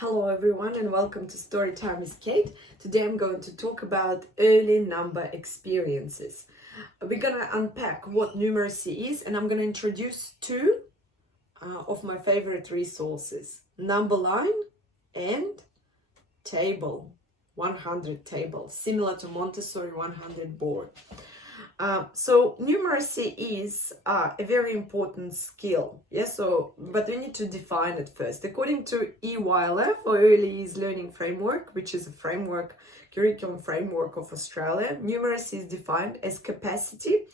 Hello everyone and welcome to Storytime with Kate. Today I'm going to talk about early number experiences. We're going to unpack what numeracy is, and I'm going to introduce two of my favorite resources: number line and table, 100 table, similar to Montessori 100 board. So numeracy is a very important skill. Yes, but we need to define it first. According to EYLF, or Early Years Learning Framework, which is a curriculum framework of Australia, numeracy is defined as capacity,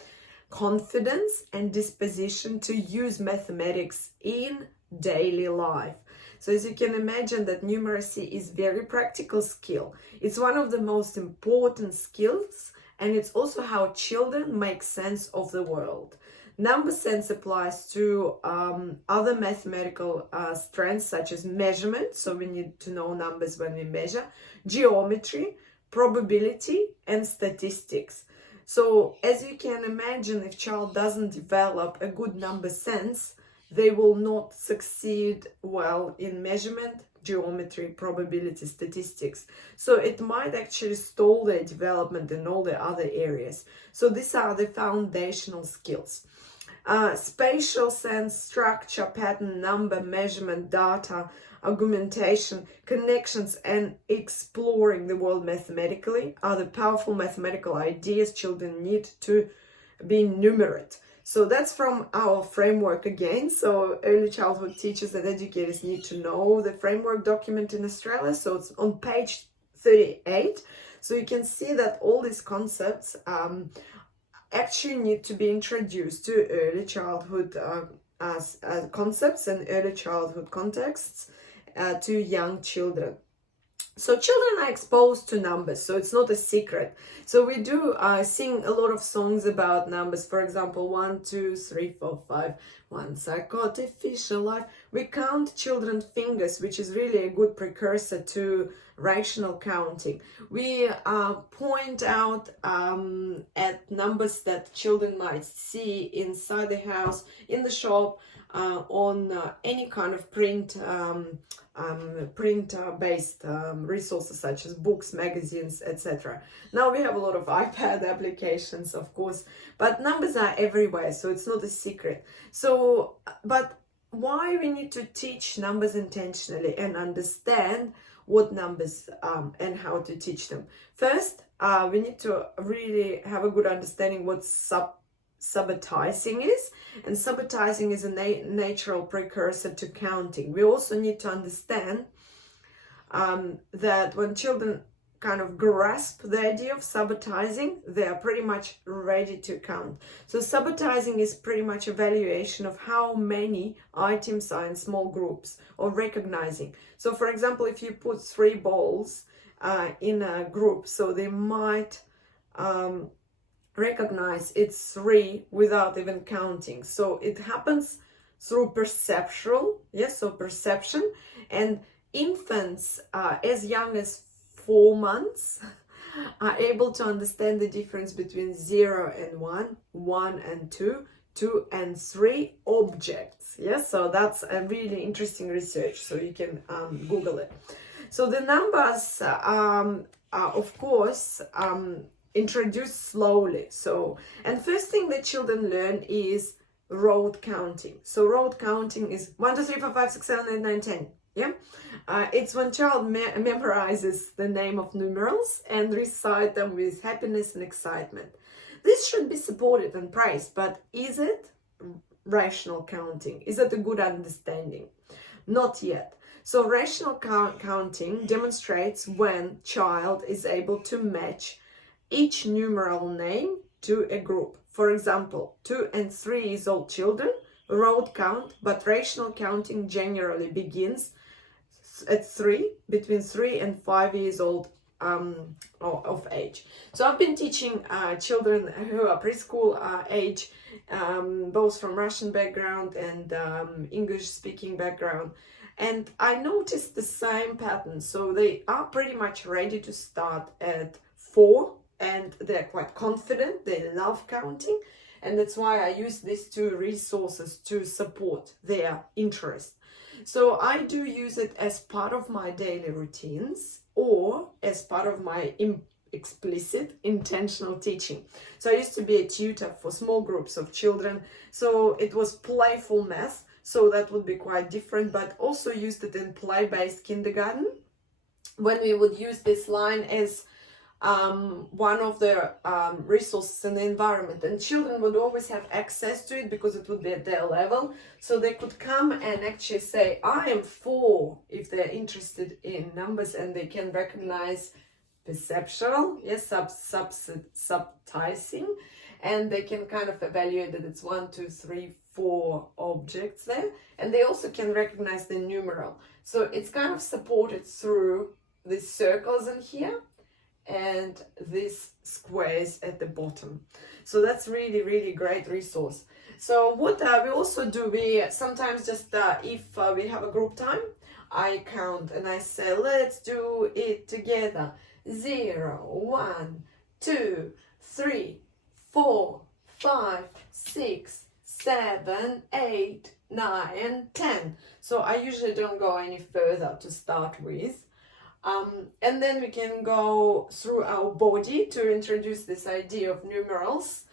confidence, and disposition to use mathematics in daily life. So as you can imagine, that numeracy is very practical skill. It's one of the most important skills, and it's also how children make sense of the world. Number sense applies to other mathematical strengths such as measurement, so we need to know numbers when we measure, geometry, probability, and statistics. So as you can imagine, if child doesn't develop a good number sense, they will not succeed well in measurement, geometry, probability, statistics. So it might actually stall their development in all the other areas. So these are the foundational skills. Spatial sense, structure, pattern, number, measurement, data, argumentation, connections, and exploring the world mathematically are the powerful mathematical ideas children need to be numerate. So that's from our framework again. So early childhood teachers and educators need to know the framework document in Australia. So it's on page 38. So you can see that all these concepts actually need to be introduced to early childhood as concepts and early childhood contexts to young children. So children are exposed to numbers, so it's not a secret. So we do sing a lot of songs about numbers. For example, 1, 2, 3, 4, 5. Once I caught a fish alive. We count children's fingers, which is really a good precursor to rational counting. We point out at numbers that children might see inside the house, in the shop, on any kind of print-based resources such as books, magazines, etc. Now we have a lot of iPad applications, of course, but numbers are everywhere, so it's not a secret. So, but why we need to teach numbers intentionally and understand what numbers and how to teach them? First, we need to really have a good understanding what subitizing is, and subitizing is a natural precursor to counting. We also need to understand that when children kind of grasp the idea of subitizing, they are pretty much ready to count. So subitizing is pretty much evaluation of how many items are in small groups, or recognizing. So for example, if you put 3 balls in a group, so they might recognize it's 3 without even counting. So it happens through perceptual, yes, so perception. And infants as young as 4 months are able to understand the difference between 0 and 1, 1 and 2, 2 and 3 objects. Yes, so that's a really interesting research, so you can Google it. So the numbers are of course introduced slowly. So, and first thing that children learn is rote counting. So rote counting is 1, 2, 3, 4, 5, 6, 7, 8, 9, 10. Yeah, it's when child memorizes the name of numerals and recite them with happiness and excitement. This should be supported and praised, but is it rational counting? Is it a good understanding? Not yet. So rational counting demonstrates when child is able to match each numeral name to a group. For example, 2 and 3 years old children rote count, but rational counting generally begins at 3, between 3 and 5 years old of age. So I've been teaching children who are preschool age, both from Russian background and English speaking background. And I noticed the same pattern. So they are pretty much ready to start at 4, and they're quite confident, they love counting, and that's why I use these two resources to support their interest. So I do use it as part of my daily routines or as part of my explicit intentional teaching. So I used to be a tutor for small groups of children, so it was playful math, so that would be quite different, but also used it in play-based kindergarten when we would use this line as one of the resources in the environment, and children would always have access to it because it would be at their level, so they could come and actually say I am 4 if they're interested in numbers, and they can recognize perceptual, yes, subtising, and they can kind of evaluate that it's 1, 2, 3, 4 objects there, and they also can recognize the numeral. So it's kind of supported through these circles in here and these squares at the bottom. So that's really great resource. So what we also do, we sometimes just if we have a group time, I count and I say let's do it together. 0, 1, 2, 3, 4, 5, 6, 7, 8, 9, 10. So I usually don't go any further to start with. And then we can go through our body to introduce this idea of numerals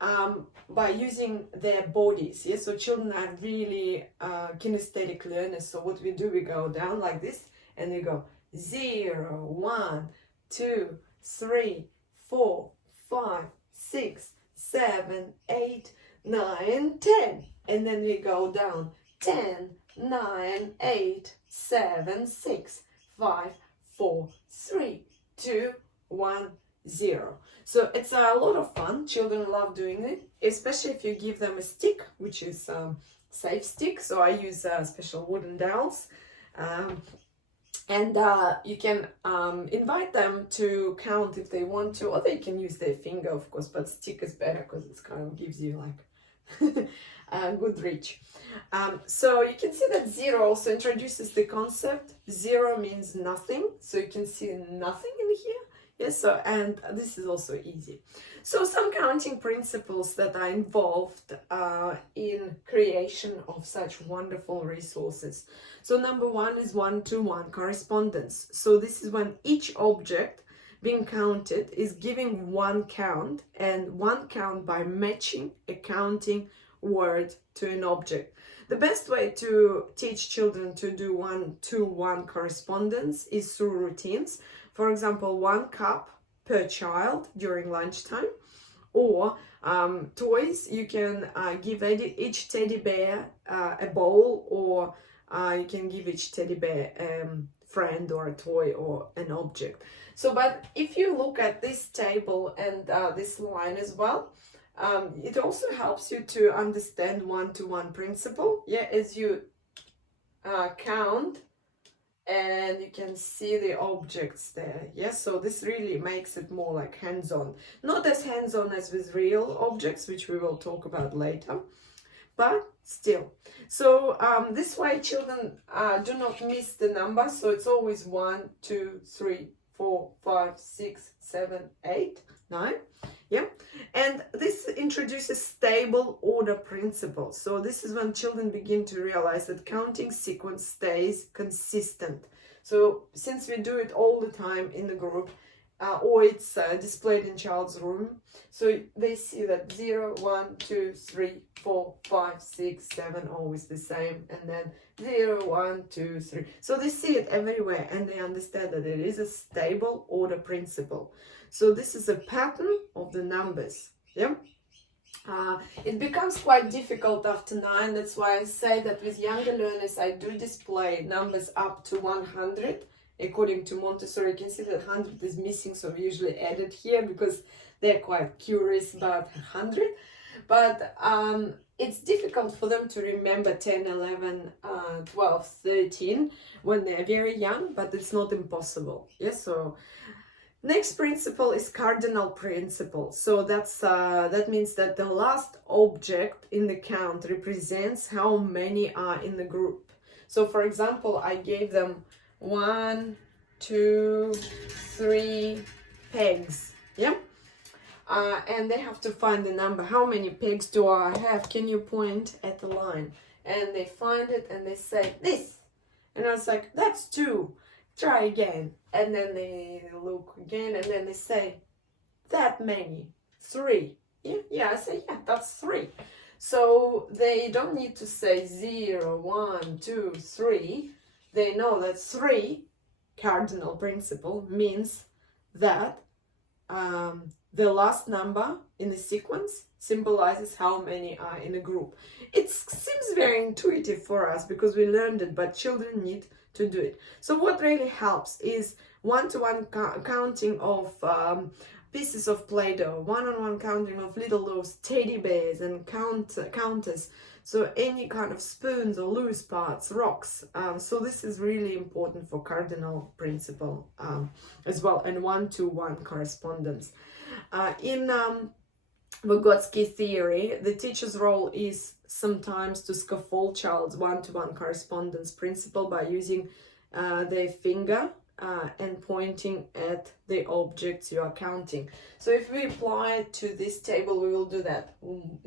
by using their bodies. Yes, so children are really kinesthetic learners. So what we do, we go down like this and we go 0, 1, 2, 3, 4, 5, 6, 7, 8, 9, 10. And then we go down 10, 9, 8, 7, 6, 5, 4, 3, 2, 1, 0. So it's a lot of fun. Children love doing it, especially if you give them a stick, which is safe stick. So I use special wooden dowels. And you can invite them to count if they want to, or they can use their finger, of course, but stick is better because it kind of gives you like a good reach. So you can see that 0 also introduces the concept. 0 means nothing, so you can see nothing in here. Yes, so, and this is also easy. So some counting principles that are involved in creation of such wonderful resources. So number 1 is 1-to-1 correspondence. So this is when each object being counted is giving one count, and one count by matching a counting word to an object. The best way to teach children to do 1-to-1 correspondence is through routines. For example, 1 cup per child during lunchtime, or toys. You can give each teddy bear a bowl, or you can give each teddy bear a friend or a toy or an object. So, but if you look at this table and this line as well, it also helps you to understand 1-to-1 principle. Yeah, as you count, and you can see the objects there. Yes, so this really makes it more like hands-on. Not as hands-on as with real objects, which we will talk about later, but still. So this way children do not miss the number. So it's always 1, 2, 3, 4, 5, 6, 7, 8, 9. Yeah, and this introduces stable order principle. So this is when children begin to realize that counting sequence stays consistent. So since we do it all the time in the group, or it's displayed in child's room, so they see that 0, 1, 2, 3, 4, 5, 6, 7, always the same, and then 0, 1, 2, 3. So they see it everywhere, and they understand that it is a stable order principle. So this is a pattern of the numbers. Yeah. It becomes quite difficult after 9. That's why I say that with younger learners, I do display numbers up to 100. According to Montessori, you can see that 100 is missing, so we usually add it here because they're quite curious about 100. But it's difficult for them to remember 10, 11, 12, 13 when they're very young, but it's not impossible. Yes, so next principle is Cardinal Principle. So that means that the last object in the count represents how many are in the group. So for example, I gave them 1, 2, 3 pegs. Yeah. And they have to find the number. How many pegs do I have? Can you point at the line? and they find it and they say this, and I was like, that's 2, try again, and then they look again and then they say, that many, 3. Yeah, I say, yeah, that's 3. So they don't need to say 0, 1, 2, 3. They know that 3, Cardinal Principle, means that the last number in the sequence symbolizes how many are in a group. It seems very intuitive for us because we learned it, but children need to do it. So what really helps is one-to-one counting of pieces of Play-Doh, one-on-one counting of little those teddy bears and counters. So any kind of spoons or loose parts, rocks. So this is really important for Cardinal Principle as well, and one-to-one correspondence. In Vygotsky theory, the teacher's role is sometimes to scaffold child's one-to-one correspondence principle by using their finger and pointing at the objects you are counting. So if we apply it to this table, we will do that.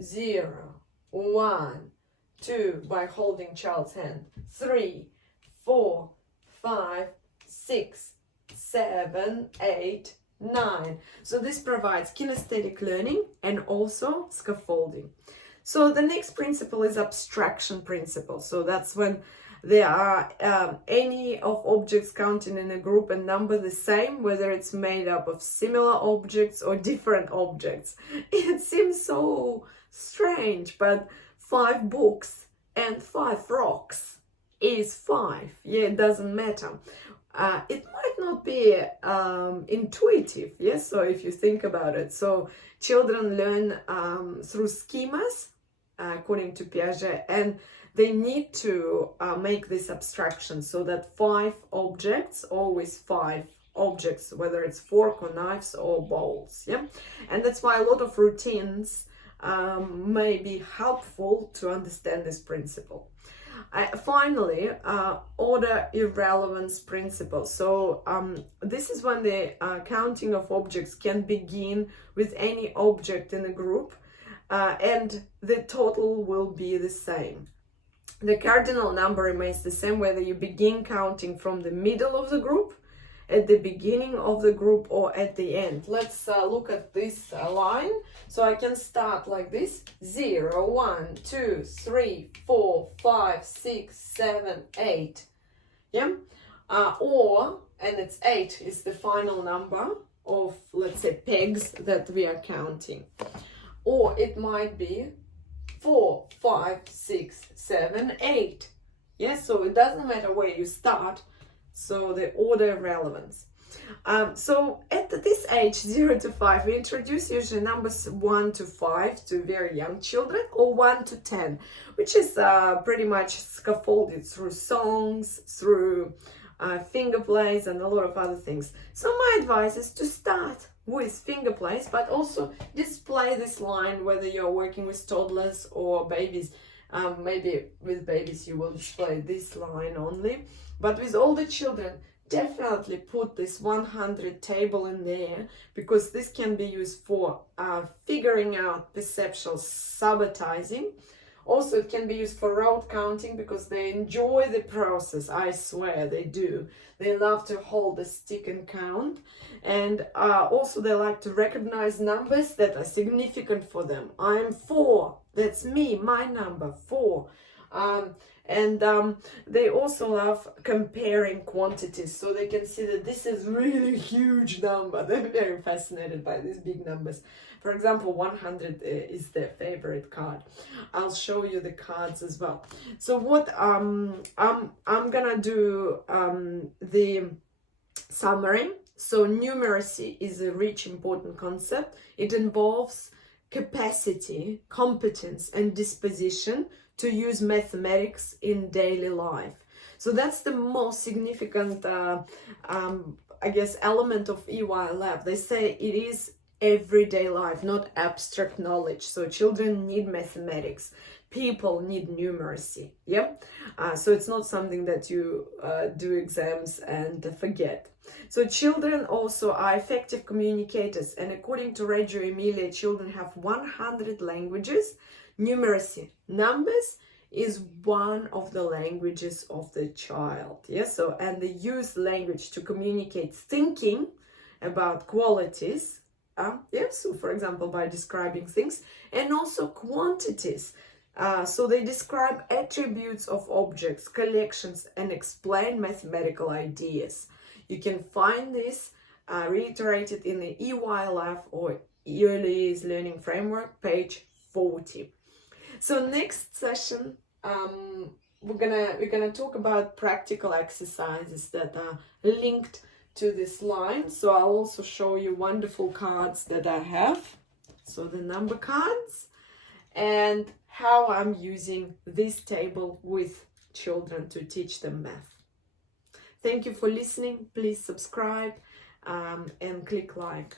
0, 1, 2 by holding child's hand. 3, 4, 5, 6, 7, 8, 9. So this provides kinesthetic learning and also scaffolding. So the next principle is Abstraction Principle. So that's when there are any of objects counted in a group and number the same, whether it's made up of similar objects or different objects. It seems so strange, but 5 books and 5 rocks is 5. Yeah, it doesn't matter. It might not be intuitive, yes, so if you think about it. So children learn through schemas, according to Piaget, and they need to make this abstraction so that 5 objects, always 5 objects, whether it's fork or knives or bowls, yeah? And that's why a lot of routines may be helpful to understand this principle. Finally, order irrelevance principle. So this is when the counting of objects can begin with any object in a group and the total will be the same. The cardinal number remains the same whether you begin counting from the middle of the group, at the beginning of the group, or at the end. Let's look at this line. So I can start like this: 0, 1, 2, 3, 4, 5, 6, 7, 8. Yeah? And it's 8 is the final number of, let's say, pegs that we are counting. Or it might be 4, 5, 6, 7, 8. Yes, so it doesn't matter where you start. So the order relevance. So at this age, 0 to 5, we introduce usually numbers 1 to 5 to very young children, or 1 to 10, which is pretty much scaffolded through songs, through finger plays, and a lot of other things. So my advice is to start with finger plays, but also display this line whether you're working with toddlers or babies. Maybe with babies you will display this line only, but with older children definitely put this 100 table in there, because this can be used for figuring out perceptual sabotaging. Also, it can be used for rote counting because they enjoy the process. I swear they do. They love to hold the stick and count. And also they like to recognize numbers that are significant for them. I'm 4. That's me, my number, 4. They also love comparing quantities, so they can see that this is really huge number. They're very fascinated by these big numbers. For example, 100 is their favorite card. I'll show you the cards as well. So what I'm gonna do the summary. So numeracy is a rich, important concept. It involves capacity, competence, and disposition to use mathematics in daily life. So that's the most significant, I guess, element of EY Lab. They say it is everyday life, not abstract knowledge. So children need mathematics. People need numeracy. Yeah. So it's not something that you do exams and forget. So children also are effective communicators, and according to Reggio Emilia, children have 100 languages. Numeracy, numbers, is one of the languages of the child. Yes, so and they use language to communicate thinking about qualities. Yes, so for example, by describing things, and also quantities. So they describe attributes of objects, collections, and explain mathematical ideas. You can find this reiterated in the EYLF or Early Years Learning Framework, page 40. So next session, we're gonna talk about practical exercises that are linked to this line. So I'll also show you wonderful cards that I have. So the number cards, and how I'm using this table with children to teach them math. Thank you for listening. Please subscribe and click like.